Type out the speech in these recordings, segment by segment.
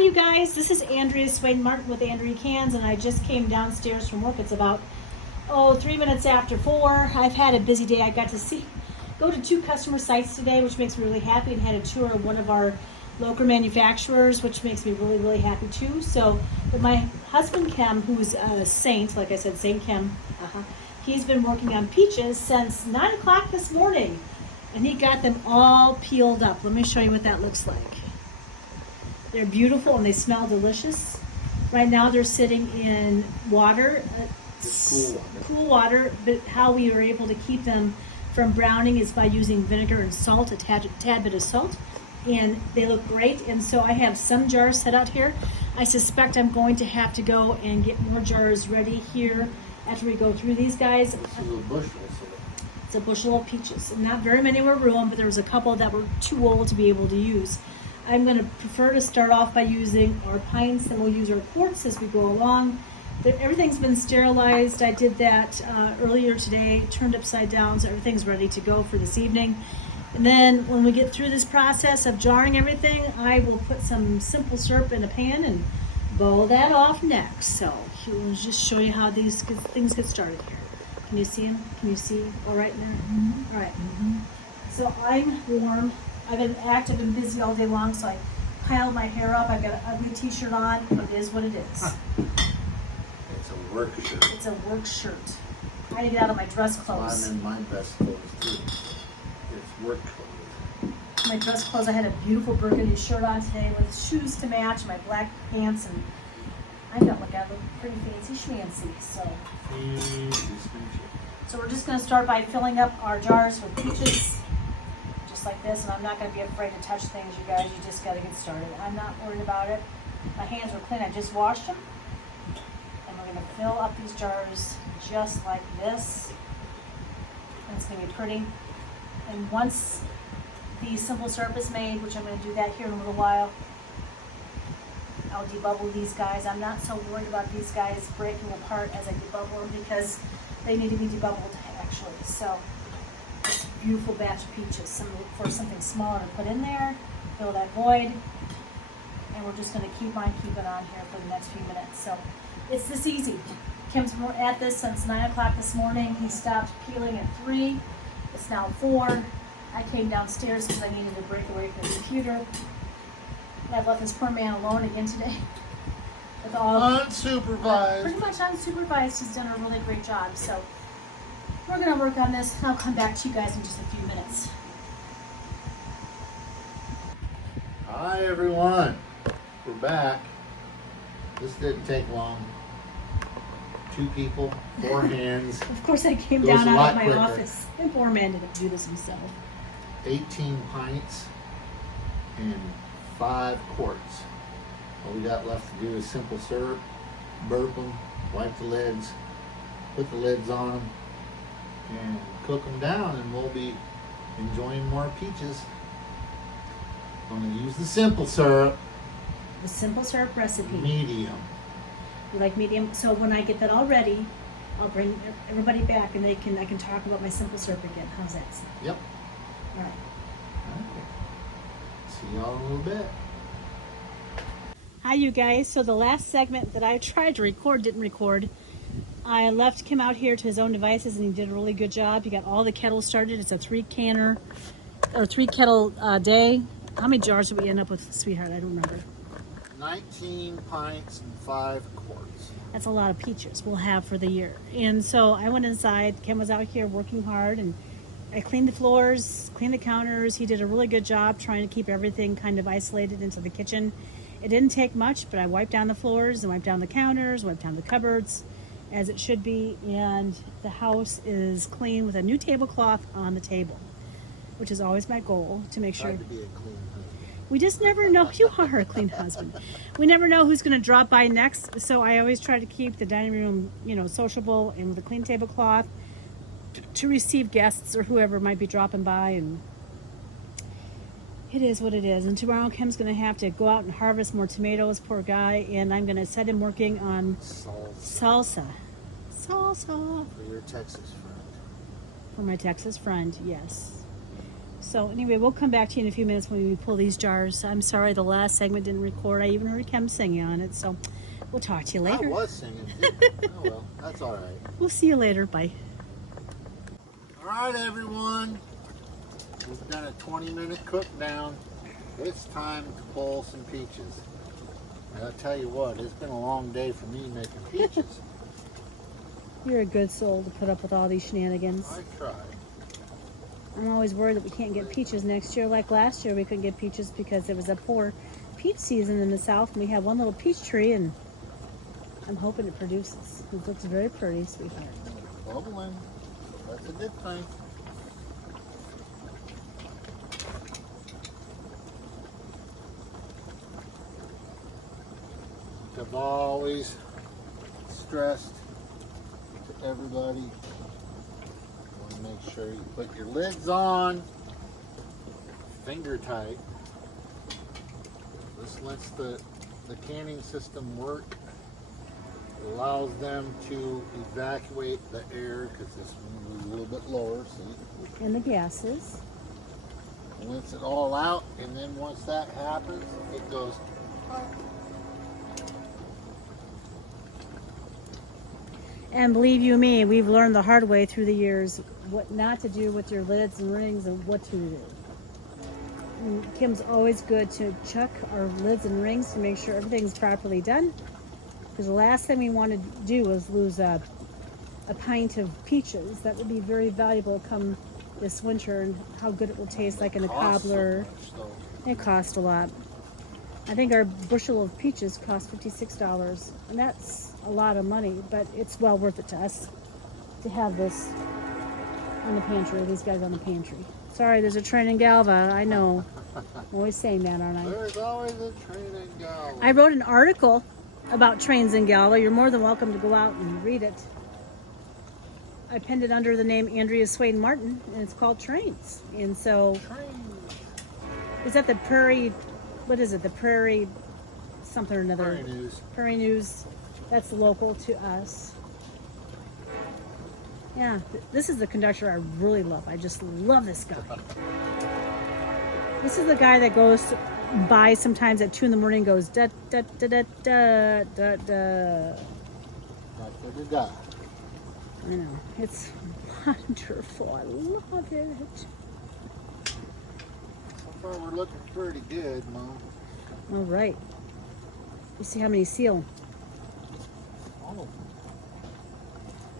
you guys, this is Andrea Swain Martin with Andrea Cans, and I just came downstairs from work. It's about 3 minutes after 4. I've had a busy day. I got to go to 2 customer sites today, which makes me really happy, and had a tour of one of our local manufacturers, which makes me really happy too. So, but my husband Kem, who's a saint, like I said, Saint Kem, he's been working on peaches since 9 o'clock this morning, and he got them all peeled up. Let me show you what that looks like. They're beautiful and they smell delicious. Right now they're sitting in water, cool water, but how we are able to keep them from browning is by using vinegar and salt, a tad bit of salt, and they look great. And so I have some jars set out here. I suspect I'm going to have to go and get more jars ready here after we go through these guys. It's a bushel of peaches. Not very many were ruined, but there was a couple that were too old to be able to use. I'm going to prefer to start off by using our pints, and we'll use our quarts as we go along. Everything's been sterilized. I did that earlier today, turned upside down, so everything's ready to go for this evening. And then when we get through this process of jarring everything, I will put some simple syrup in a pan and boil that off next. So we'll just show you how these things get started here. Can you see them? Can you see all right in there? Mm-hmm. All right. Mm-hmm. So I'm warm. I've been active and busy all day long, so I piled my hair up. I've got an ugly t-shirt on, but it is what it is. It's a work shirt. It's a work shirt. I had to get out of my dress clothes. I'm in my best clothes too. It's work clothes. My dress clothes, I had a beautiful burgundy shirt on today with shoes to match, my black pants, and I felt like I looked pretty fancy schmancy. So we're just going to start by filling up our jars with peaches. Like this, and I'm not going to be afraid to touch things, you guys. You just got to get started. I'm not worried about it. My hands are clean. I just washed them, and we're going to fill up these jars just like this. And it's going to be pretty. And once the simple syrup is made, which I'm going to do that here in a little while, I'll debubble these guys. I'm not so worried about these guys breaking apart as I debubble them, because they need to be debubbled actually. So it's a beautiful batch of peaches. For something smaller to put in there, fill that void, and we're just going to keep on keeping on here for the next few minutes. So it's this easy. Kim's been at this since 9 o'clock this morning. He stopped peeling at 3. It's now 4. I came downstairs because I needed to break away from the computer. And I've left this poor man alone again today. With all unsupervised. Pretty much unsupervised. He's done a really great job. So we're going to work on this, and I'll come back to you guys in just a few minutes. Hi everyone, we're back. This didn't take long. 2 people, 4 hands. Of course, I came Goes down a out lot of my quicker. office, and poor man didn't do this himself. 18 pints and 5 quarts. All we got left to do is simple syrup, burp them, wipe the lids, put the lids on them, and cook them down, and we'll be enjoying more peaches. I'm going to use the simple syrup. The simple syrup recipe. Medium. You like medium? So when I get that all ready, I'll bring everybody back, and I can talk about my simple syrup again. How's that sound? Yep. All right. See y'all in a little bit. Hi, you guys. So the last segment that I tried to record didn't record. I left Kim out here to his own devices, and he did a really good job. He got all the kettles started. It's a 3 kettle day. How many jars did we end up with, sweetheart? I don't remember. 19 pints and 5 quarts. That's a lot of peaches we'll have for the year. And so I went inside. Kim was out here working hard, and I cleaned the floors, cleaned the counters. He did a really good job trying to keep everything kind of isolated into the kitchen. It didn't take much, but I wiped down the floors and wiped down the counters, wiped down the cupboards, as it should be, and the house is clean with a new tablecloth on the table, which is always my goal, to make sure. Tried to be a clean husband. We just never know. You are a clean husband. We never know who's going to drop by next, so I always try to keep the dining room, sociable and with a clean tablecloth to receive guests or whoever might be dropping by. And it is what it is. And tomorrow Kim's going to have to go out and harvest more tomatoes, poor guy, and I'm going to set him working on salsa. For your Texas friend. For my Texas friend, yes. So anyway, we'll come back to you in a few minutes when we pull these jars. I'm sorry the last segment didn't record. I even heard Kim singing on it. So we'll talk to you later. I was singing. Oh well, that's all right. We'll see you later. Bye. All right, everyone. We've done a 20-minute cook down. It's time to pull some peaches. And I'll tell you what, it's been a long day for me making peaches. You're a good soul to put up with all these shenanigans. I tried. I'm always worried that we can't get peaches next year. Like last year, we couldn't get peaches because it was a poor peach season in the south, and we had one little peach tree, and I'm hoping it produces. It looks very pretty, sweetheart. Bubbling. That's a good thing. I've always stressed to everybody, you want to make sure you put your lids on finger tight. This lets the canning system work. It allows them to evacuate the air because this one is a little bit lower. See? And the gases. It lets it all out, and then once that happens, it goes. And believe you me, we've learned the hard way through the years what not to do with your lids and rings and what to do. And Kim's always good to check our lids and rings to make sure everything's properly done. Because the last thing we want to do is lose a pint of peaches. That would be very valuable come this winter, and how good it will taste like in a cobbler. It costs a lot. I think our bushel of peaches cost $56, and that's a lot of money, but it's well worth it to us to have this on the pantry, these guys on the pantry. Sorry, there's a train in Galva, I know. I'm always saying that, aren't I? There's always a train in Galva. I wrote an article about trains in Galva. You're more than welcome to go out and read it. I penned it under the name Andrea Swain Martin, and it's called Trains. And so, is that the Prairie, what is it, the Prairie something or another? Prairie News. Prairie News. That's local to us. Yeah, this is the conductor I really love. I just love this guy. This is the guy that goes by sometimes at 2 in the morning and goes da da da da da da da. Da. I know, it's wonderful. I love it. So far we're looking pretty good, Mom. All right. You see how many seal? Oh.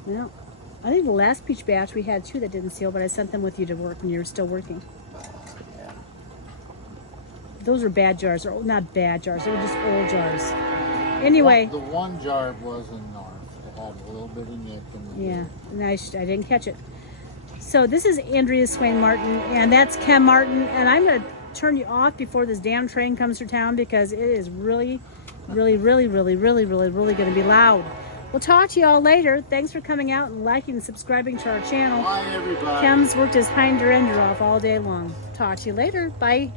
Well, I think the last peach batch we had 2 that didn't seal, but I sent them with you to work when you were still working. Yeah. Those were bad jars, or not bad jars, they were just old jars. Anyway. Well, the one jar wasn't ours. It had a little bit of nip in the Yeah, and I didn't catch it. So this is Andrea Swain Martin, and that's Kim Martin, and I'm going to turn you off before this damn train comes through town because it is really going to be loud. We'll talk to you all later. Thanks for coming out and liking and subscribing to our channel. Bye, everybody. Kim's worked his hinder ender off all day long. Talk to you later. Bye.